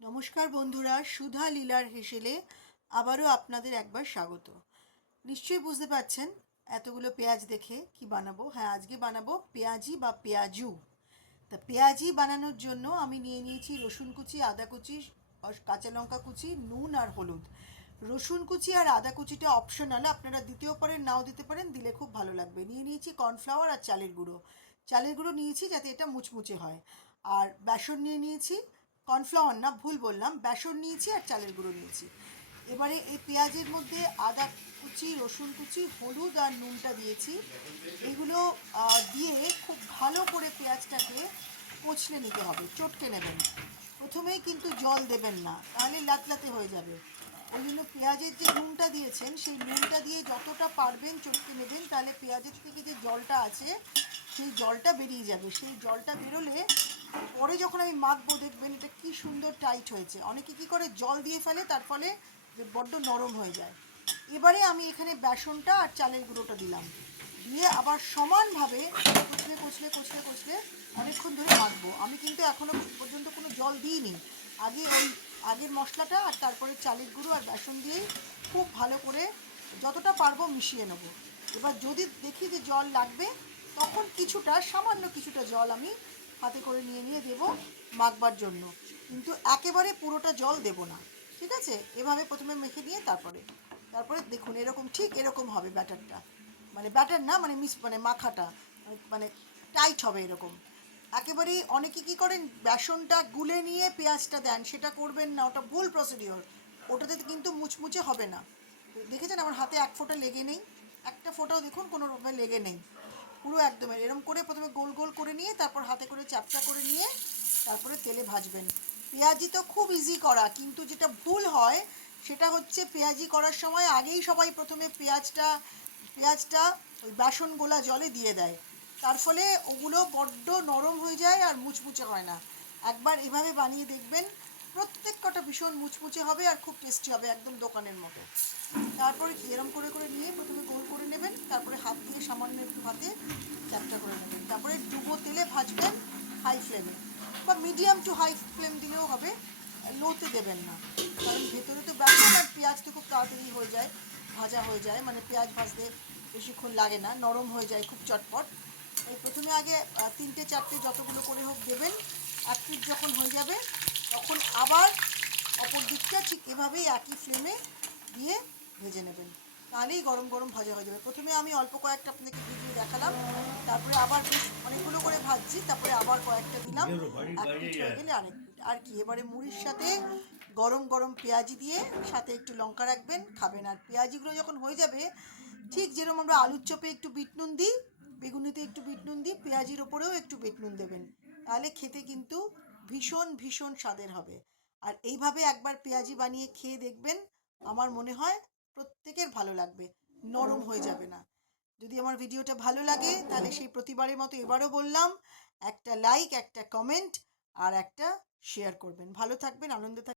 নমস্কার বন্ধুরা, সুধা লীলার হেসেলে আবারও আপনাদের একবার স্বাগত। নিশ্চয়ই বুঝতে পারছেন এতগুলো পেঁয়াজ দেখে কি বানাবো? হ্যাঁ আজকে বানাবো পেঁয়াজি বা পেঁয়াজু। তা পেঁয়াজি বানানোর জন্য আমি নিয়ে নিয়েছি রসুন কুচি, আদা কুচি কাঁচা লঙ্কা কুচি, নুন আর হলুদ। রসুন কুচি আর আদা কুচিটা অপশনাল আপনারা দ্বিতীয় পারেন, নাও দিতে পারেন, দিলে খুব ভালো লাগবে। নিয়ে নিয়েছি কর্নফ্লাওয়ার আর চালের গুঁড়ো। চালের গুঁড়ো নিয়েছি যাতে এটা মুচমুচে হয়। আর বেসন নিয়ে নিয়েছি কর্নফ্লাওয়ার না, ভুল বললাম, বেসন নিয়েছি আর চালের গুঁড়ো নিয়েছি। এবারে এই পেঁয়াজের মধ্যে আদা কুচি, রসুন কুচি, হলুদ আর নুনটা দিয়েছি। এগুলো দিয়ে খুব ভালো করে পেঁয়াজটাকে কচলে নিতে হবে, চটকে নেবেন। প্রথমেই কিন্তু জল দেবেন না, তাহলে লাতলাতে হয়ে যাবে। ওই জন্য পেঁয়াজের যে নুনটা দিয়েছেন, সেই নুনটা দিয়ে যতটা পারবেন চটকে নেবেন, তাহলে পেঁয়াজের থেকে যে জলটা আছে, সেই জলটা বেরিয়ে যাবে। সেই জলটা বেরোলে পরে যখন আমি মাখবো, দেখবেন এটা কি সুন্দর টাইট হয়েছে। অনেকে কি করে, জল দিয়ে ফেলে, তার ফলে বড্ড নরম হয়ে যায়। এবারে আমি এখানে বেসনটা আর চালের গুঁড়োটা দিলাম। দিয়ে আবার সমানভাবে কচলে কচলে কচলে কচলে অনেকক্ষণ ধরে মাখবো। আমি কিন্তু এখনও পর্যন্ত কোনো জল দিইনি। আগে ওই আগের মশলাটা আর তারপরে চালের গুঁড়ো আর বেসন দিয়েই খুব ভালো করে যতটা পারব মিশিয়ে নেব। এবার যদি দেখি যে জল লাগবে, তখন কিছুটা, সামান্য কিছুটা জল আমি হাতে করে নিয়ে নিয়ে দেবো মাখবার জন্য। কিন্তু একেবারে পুরোটা জল দেব না, ঠিক আছে? এভাবে প্রথমে মেখে নিয়ে তারপরে তারপরে দেখুন এরকম, ঠিক এরকম হবে ব্যাটারটা। মানে ব্যাটার না মানে মিস মানে মাখাটা মানে টাইট হবে এরকম। একেবারেই অনেকে কি করেন, বেসনটা গুলে নিয়ে পেঁয়াজটা দেন, সেটা করবেন না, ওটা ভুল প্রসিডিওর ওটাতে কিন্তু মুচমুচে হবে না। দেখেছেন আমার হাতে এক ফোঁটা লেগে নেই? একটা ফোঁটাও দেখুন, কোনো রকমের লেগে নেই। পুরো একদম এরকম। করে প্রথমে গোল গোল করে নিয়ে, তারপর হাতে করে চ্যাপটা করে নিয়ে, তারপরে তেলে ভাজবেন। পেঁয়াজি তো খুব ইজি করা, কিন্তু যেটা ভুল হয়, সেটা হচ্ছে পেঁয়াজি করার সময় আগেই সবাই প্রথমে পেঁয়াজটা পেঁয়াজটা ওই বেসন গোলা জলে দিয়ে দেয়। তার ফলে ওগুলো বড্ড নরম হয়ে যায় আর মুচমুচে হয় না। একবার এভাবে বানিয়ে দেখবেন প্রত্যেক কটা ভীষণ মুচমুচে হবে আর খুব টেস্টি হবে একদম দোকানের মতো। তারপরে এরম করে করে নিয়ে প্রথমে গোল করে নেবেন, তারপরে হাত দিয়ে সামান্য একটু হাতে চ্যাপটা করে নেবেন। তারপরে ডুবো তেলে ভাজবেন হাই ফ্লেমে বা মিডিয়াম টু হাই ফ্লেম দিলেও হবে, লোতে দেবেন না। কারণ ভেতরে তো বেসন আর পেঁয়াজ তো খুব তাড়াতাড়ি হয়ে যায়, ভাজা হয়ে যায় মানে পেঁয়াজ ভাজতে বেশিক্ষণ লাগে না, নরম হয়ে যায় খুব চটপট। এই প্রথমে আগে তিনটে চারটে যতগুলো করে হোক দেবেন, এক যখন হয়ে যাবে তখন আবার অপর দিকটা ঠিক এভাবেই একই ফ্লেমে দিয়ে ভেজে নেবেন। তাহলেই গরম গরম ভাজা হয়ে যাবে। প্রথমে আমি অল্প কয়েকটা আপনাকে ভিডিও দেখালাম। তারপরে আবার বেশ অনেকগুলো করে ভাজছি। তারপরে আবার কয়েকটা দিলাম। এক পিঠ হয়ে গেলে আরেক পিঠ। আর কি এবারে মুড়ির সাথে গরম গরম পেঁয়াজি দিয়ে সাথে একটু লঙ্কা রাখবেন খাবেন। আর পেঁয়াজিগুলো যখন হয়ে যাবে ঠিক যেরকম আমরা আলুর চপে একটু বিট নুন দিই বেগুনিতে একটু বিট নুন দিই পেঁয়াজির ওপরেও একটু বিট নুন দেবেন। তাহলে খেতে কিন্তু ভীষণ ভীষণ স্বাদের হবে। আর এইভাবে একবার পেঁয়াজি বানিয়ে খেয়ে দেখবেন, আমার মনে হয় প্রত্যেকের ভালো লাগবে। নরম হয়ে যাবে না। যদি আমার ভিডিওটা ভালো লাগে, তাহলে সেই প্রতিবারের মতো এবারও বললাম, একটা লাইক একটা কমেন্ট আর একটা শেয়ার করবেন। ভালো থাকবেন, আনন্দে থাকবেন।